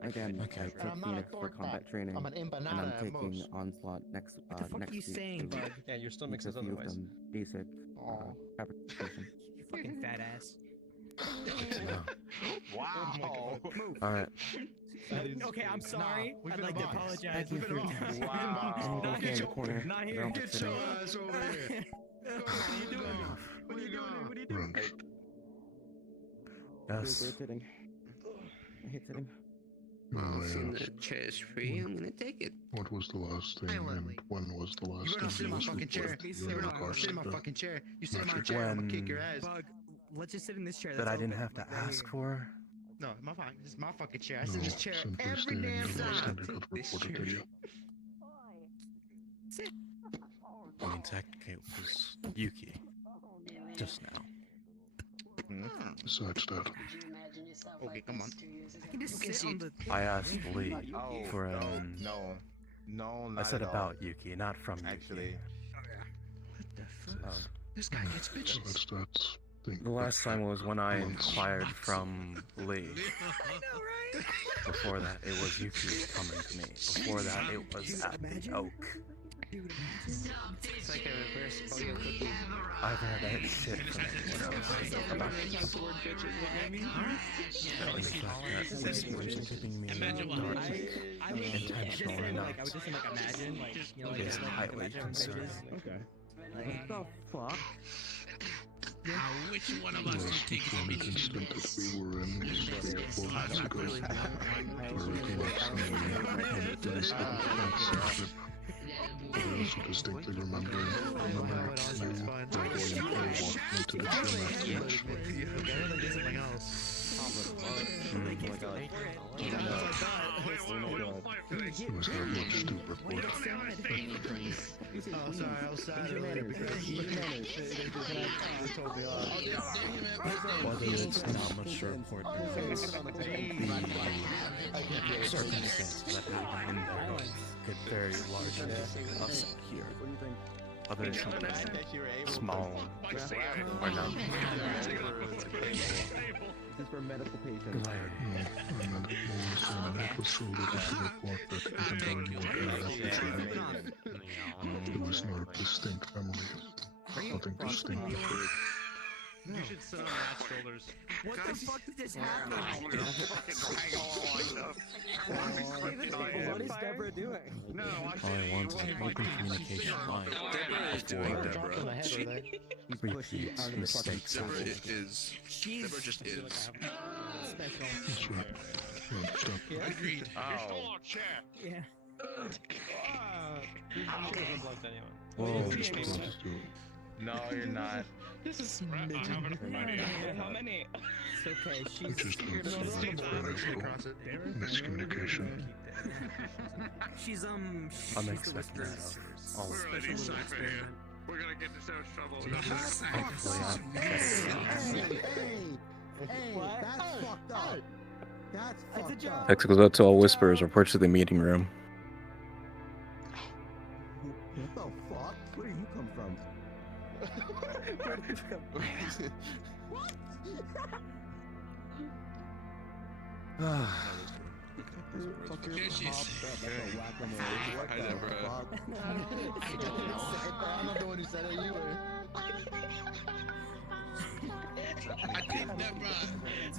Again, Okay. I took I'm not a Phoenix for torta. combat training, I'm an and empanada I'm at taking most. Onslaught next What the fuck next are you week saying, to bud? Yeah, your stomach teach a says few of otherwise. them basic fabrication. You fucking fat ass. Wow. Alright. Okay, I'm sorry. Nah, I'd like to apologize. Thank you for your time. Wow. Anyone here in the corner? Not here. They're all Get sitting. your ass over here. What are you doing? What are you doing? What are you doing? Yes. We're sitting. I hate sitting. Well, since the chair is free, I'm gonna take it. What was the last thing, and when was the You last better not sit thing in you my was fucking chair. reported to You you in better not regards sit in to my the fucking chair. You sit in my magic? chair, I'm gonna kick your ass. Bug, let's just sit in this chair. That That's I didn't open, have to like, right ask here. for? No, this is my fucking chair. I No, sit in this chair simply every stating damn the last time. thing you got reported to you. I mean, technically it was Yuki. Just now. Besides that, Okay, come on. I can just sit on the. I asked Lee for no, an... no, I not said at all. about Yuki, not from Actually. Yuki. This guy gets bitches. besides that, think The last time was when I inquired from Lee. I know, right? Before that, it was Yuki coming to me. Before that, it was at the Oak. It's like a reverse Oreo cookie. I've heard that shit from anyone else about this. Toward bitches, what I mean? The fact that this was keeping me in the dark, I was intentional or saying, not, like, I was just saying, like, imagine, like, you know, like, is like highly imagine concerning. bitches. Okay. Like, What the fuck? Now, which one of the us would last take employment incident that we were in was about 4 months ago, where Phoenix and the police ship. But I also distinctly remember you, Playboy, and Paul walking into the gym afterwards. It was very much stupid work. Oh, sorry, I was sad. Whether it's not much to report, the circumstances that happened in there could very largely upset here. Other than something small or not. This is for medical patients. And then it was so little to report that even though you were there at the time, there was no distinct memory. Nothing distinct. You should sit on Rat's shoulders. What the fuck did just happen? What is Deborah doing? No, All I want is an open communication line. Deborah is doing Deborah. He's pushing you out of the fucking Mistakes Deborah happen. is. Deborah just is. That's right. Yeah, stop. Agreed. Ow. You're still on chair. Yeah. Whoa. You're supposed to do it. No, you're not. This is midget. How many? It's okay. We just need to across it. Miscommunication. She's she's I'm the expecting that whisperer's of all of special Already little cypher experiment. here. We're gonna get in so much trouble. That's fucked up. That's fucked up. X goes out to all whisperers, reports to the meeting room. What the fuck? Where did you come from? Where did you come from? What? Here she is. Hi, Deborah. I'm not the one who said it, you were. I think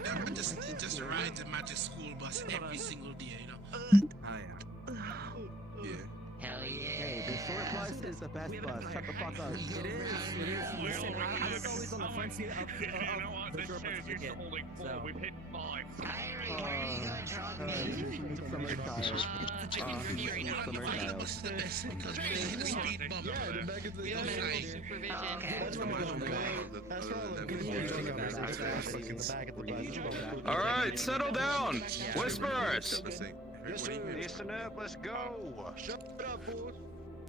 Deborah just rides a magic school bus every single day, you know. Oh yeah. Yeah. Hell yeah. Hey, the short bus is the best bus. Shut the fuck up. It is. Listen, I was always on the front seat of the short bus ticket. So. We've hit 5. Summer child. Summer child. This is the best because we hit the speed bump. We don't All right, settle down, whisperers. Listen up, let's go. Shut up, boys.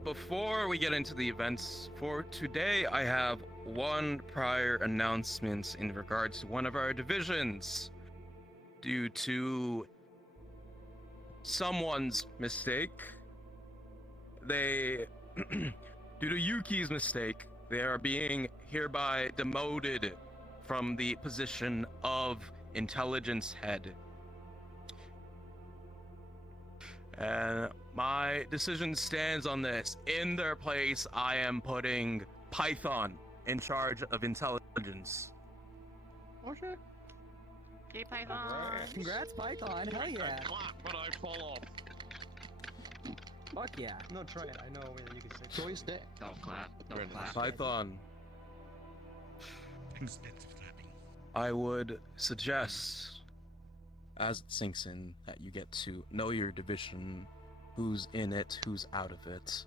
Before we get into the events for today, I have one prior announcement in regards to one of our divisions. Due to someone's mistake, due to Yuki's mistake, they are being hereby demoted from the position of intelligence head. And my decision stands on this. In their place, I am putting Python in charge of intelligence. Okay. Hey, Python. Congrats, Python. Hell yeah. Clap when I fall off. Fuck yeah. No, try it. I know a way that you can say Joystick. Don't clap. Don't clap. Python, Expensive clapping. I would suggest, as it sinks in, that you get to know your division, who's in it, who's out of it,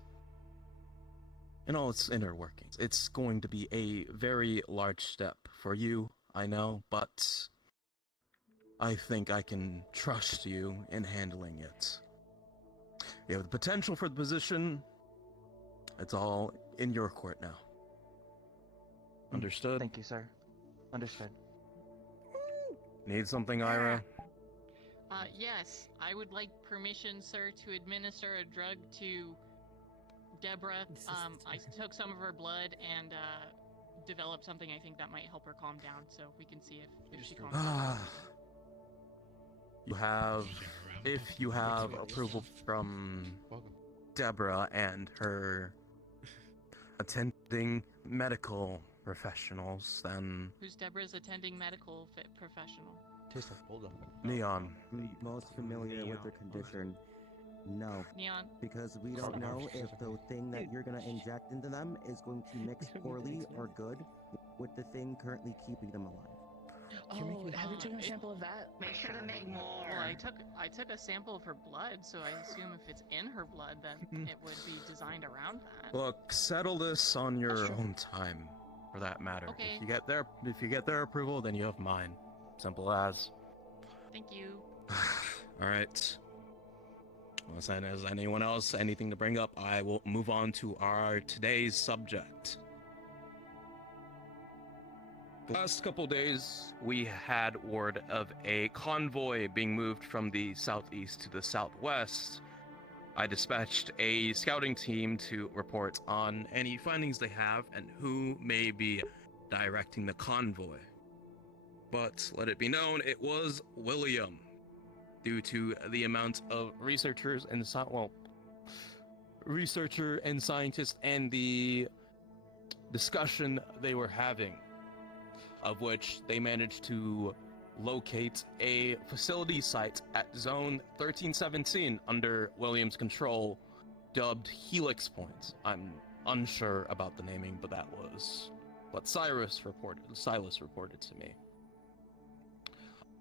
and all its inner workings. It's going to be a very large step for you, I know, but I think I can trust you in handling it. You have the potential for the position. It's all in your court now. Understood? Thank you, sir. Understood. Need something, Ira? Yes, I would like permission, sir, to administer a drug to Deborah. I took some of her blood and developed something I think that might help her calm down, so we can see if she calms down. You have, if you have approval from Deborah and her attending medical professionals, then Who's Deborah's attending medical fit professional? Neon. Most familiar with the condition. No. Neon. Because we don't know if the thing that you're gonna inject into them is going to mix poorly or good with the thing currently keeping them alive. Oh, have you taken a sample of that? Make sure to make more. Well, I took a sample of her blood, so I assume if it's in her blood, then it would be designed around that. Look, settle this on your own time, for that matter. Okay. If you get their approval, then you have mine. Simple as. Thank you. All right. Unless there's anyone else anything to bring up, I will move on to our today's subject. The last couple days, we had word of a convoy being moved from the southeast to the southwest. I dispatched a scouting team to report on any findings they have and who may be directing the convoy. But let it be known, it was William, due to the amount of researcher and scientists and the discussion they were having. of which they managed to locate a facility site at Zone 1317 under Williams' control, dubbed Helix Point. I'm unsure about the naming, but that was what Silas reported to me.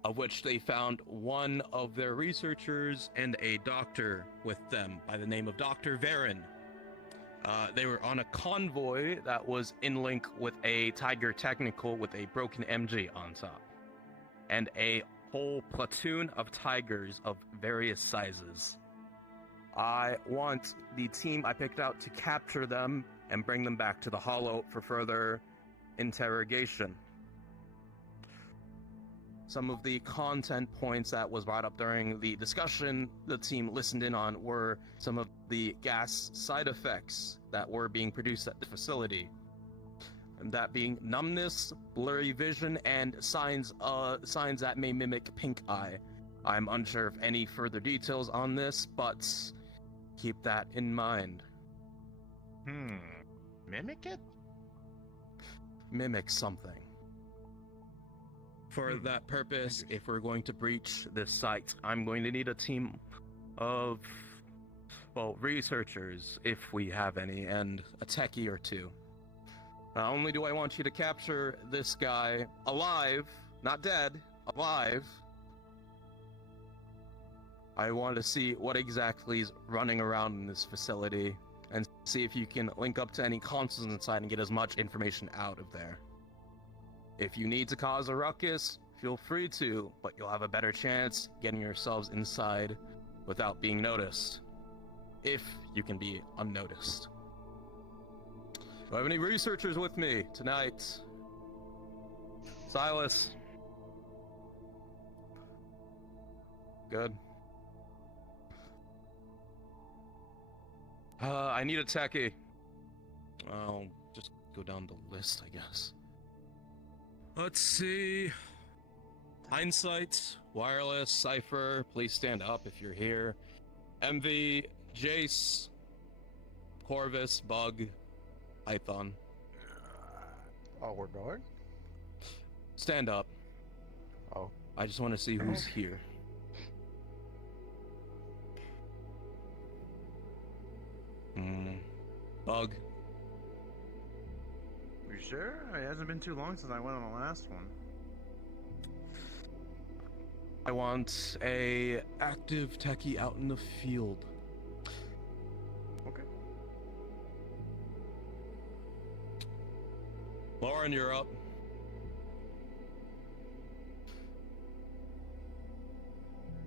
Of which they found one of their researchers and a doctor with them by the name of Dr. Varen. They were on a convoy that was in link with a Tiger Technical with a broken MG on top, and a whole platoon of Tigers of various sizes. I want the team I picked out to capture them and bring them back to the Hollow for further interrogation. Some of the content points that was brought up during the discussion the team listened in on were some of the gas side effects that were being produced at the facility. And that being numbness, blurry vision, and signs that may mimic pink eye. I'm unsure of any further details on this, but keep that in mind. Mimic it? Mimic something. For that purpose, if we're going to breach this site, I'm going to need a team of, well, researchers, if we have any, and a techie or two. Not only do I want you to capture this guy alive, not dead, alive, I want to see what exactly is running around in this facility, and see if you can link up to any consoles inside and get as much information out of there. If you need to cause a ruckus, feel free to, but you'll have a better chance getting yourselves inside without being noticed. If you can be unnoticed. Do I have any researchers with me tonight? Silas? Good. I need a techie. I'll just go down the list, I guess. Let's see. Hindsight, Wireless, Cypher, please stand up if you're here. MV, Jace, Corvus, Bug, Python. Oh, we're going? Stand up. Oh. I just want to see who's here. Bug. You sure? It hasn't been too long since I went on the last one. I want a active techie out in the field. Okay. Lauren, you're up.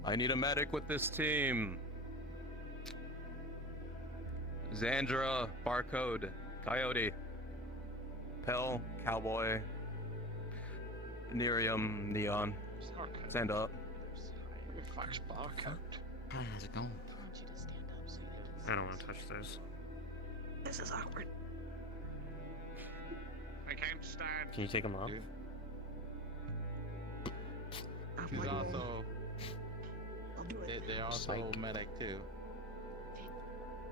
I need a medic with this team. Xandra, Barcode, Coyote, Pell, Cowboy, Nerium, Neon. Stand up. Fox Barcode. Hi, how's it going? I want you to stand up so they can I don't want to touch those. This is awkward. I can't stand. Can you take them off? She's also. They're also medic too.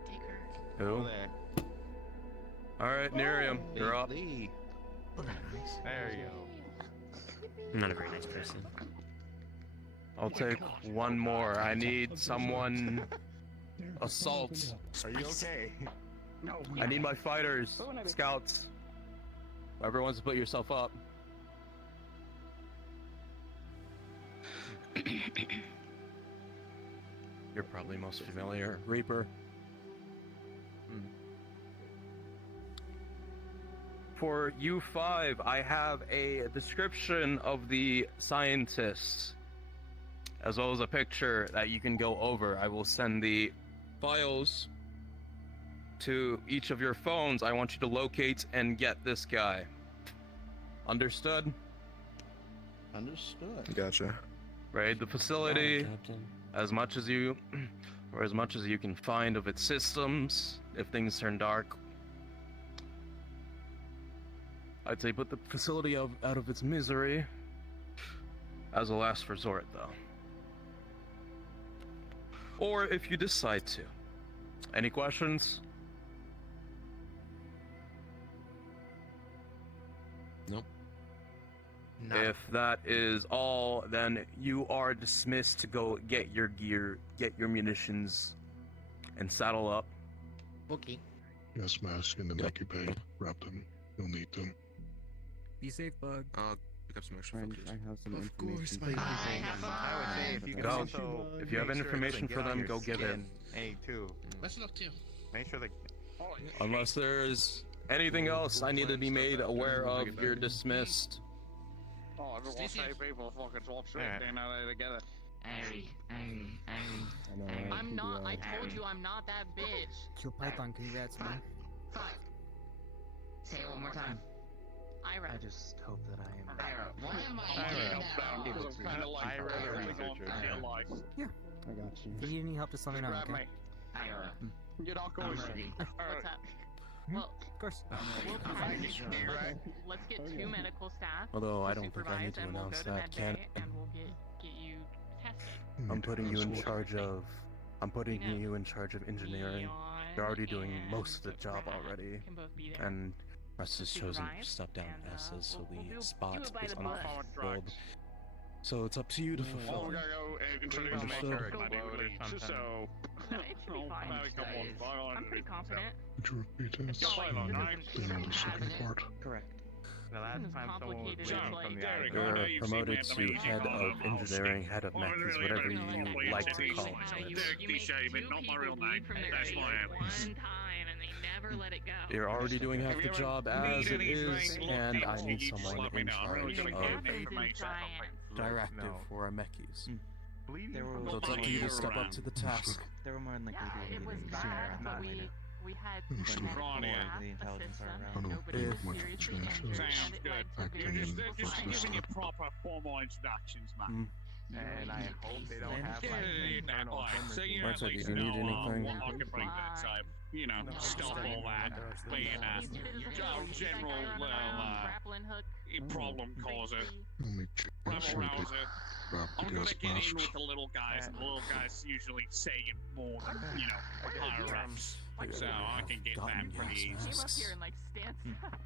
take her. Who? Over there. Alright, Nerium, you're up. Lee. There you go. I'm not a very nice person. I'll take one more. I need someone. Assault. Are you okay? No, I need my fighters, scouts. Whoever wants to put yourself up. You're probably most familiar. Reaper. For U5, I have a description of the scientists, as well as a picture that you can go over. I will send the files to each of your phones. I want you to locate and get this guy. Understood? Understood. Gotcha. Raid the facility as much as you, or as much as you can find of its systems. If things turn dark, I'd say put the facility out of its misery as a last resort, though. Or if you decide to. Any questions? Nope. If that is all, then you are dismissed to go get your gear, get your munitions, and saddle up. Okay. Gas mask and the Nike bag. Wrap them. You'll need them. Be safe, Bug. I'll pick up some extra Friend, focus. I have some Of course, information. my I would say if you can Go. also If you have make sure it information doesn't for get on them, your go give it. skin. A too. Let's look too. Make sure that. Unless there's anything else I need to be made aware of, you're dismissed. Oh, everyone say people fucking swap shit. They know they together. I'm not. I told you I'm not that bitch. Kill Python, congrats, man. Fuck. Say it one more time. Ira. I just hope that I am. Ira. Why am I Ira. doing Because I'm kind of like Ira the researcher. real life. Yeah. I got you. If you need any help, just let me know, Grab okay? me. Ira. You're not going. What's up? Well, Of course. we'll let's get two medical staff. Although to I don't think I need supervise, to and we'll announce go to that, med can bay, and we'll get you tested. I'm putting you in charge of. I'm putting you in charge of engineering. You're already doing most of the job already, Can both be there. and Russ has chosen to Supervise, step down and, S's, so we'll the do spot it by is the book. unfulfilled. So it's up to you to Oh, fulfill. we gotta go introduce Don't make her myself. explode or something. So. It should be fine. I'm pretty confident. Would you repeat it? It's not like this Then on isn't the second part. Correct. The last Isn't as time someone was complicated bleeding as, from like, the eye. You're promoted to head of engineering, head of mechs, whatever you like to call it. You make two people bleed from their ears one time, and they never let it go. You're already doing half the job as it is, and I need someone in charge It of happens in science. directive for our mechs. Bleeding There from were So it's up to you to step up to the task. There were more than likely Yeah, it was bleeding sooner bad, rather but than later. we had Understood. medical Ronnie, staff the intelligence assist are them, around. and I don't nobody believe was much seriously experience injured, Sounds and it good. led to Acting very in Just business giving you stuff. proper formal introductions, man. Mm. And I hope they don't have like internal So you Right, so at least do you need know anything? what I can bring that side. You know, stop all that being a general grappling hook, problem causer, Let me check my rebel circuit. rouser. Wrap the I'm gonna gas get in masks. with the little guys, and the little guys usually say more than, higher ups. So I can get that pretty you easy. came up here and like stand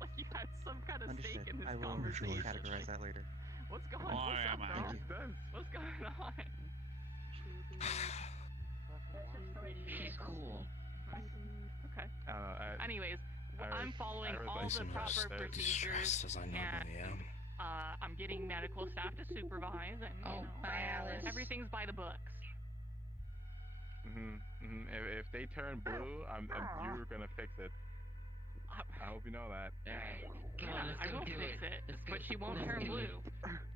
like you had some kind of stake Understood. in this I will conversation. categorize that later. What's going Oh, on? yeah, What's man. up, bro? What's going on? She's cool. Okay. I Anyways, I'm following I all the listen proper to procedures, as I know and I am. I'm getting medical staff to supervise, and Oh, bye, Alice. everything's by the books. If they turn blue, you're gonna fix it. I hope you know that. Alright. Come Yeah, on, let's I go will do fix it, Let's go. but she won't turn blue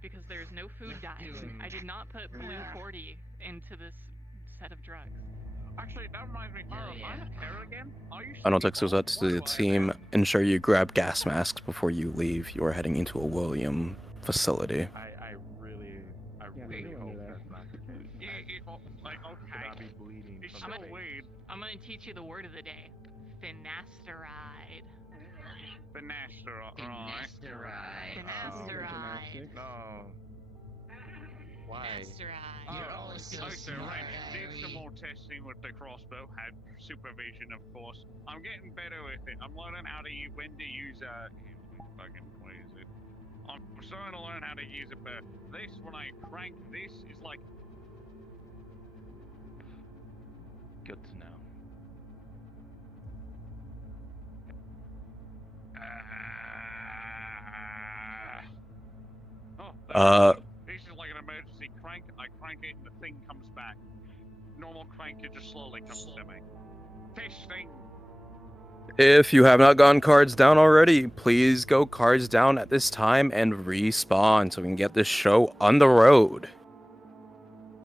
because there's no food dye. do it. I did not put blue 40 into this set of drugs. Actually, that reminds me. I'm a terror again. Anotix goes out to the team. Ensure you grab gas masks before you leave. You are heading into a William facility. I really hope that's not the case. Like, Not okay. be bleeding It's from so the face. weird. I'm gonna teach you the word of the day. Finasteride. Finasteride. Finasteride. No. Why? Finasteride. You're always so Okay, smart, right. Did Harry. some more testing with the crossbow. Had supervision, of course. I'm getting better with it. I'm learning how to when to use fucking what is it? I'm starting to learn how to use it better. This, when I crank this, is like. Good to know. This is like an emergency crank. I crank it and the thing comes back. Normal crank, it just slowly comes to me. Testing. If you have not gone cards down already, please go cards down at this time and respawn so we can get this show on the road.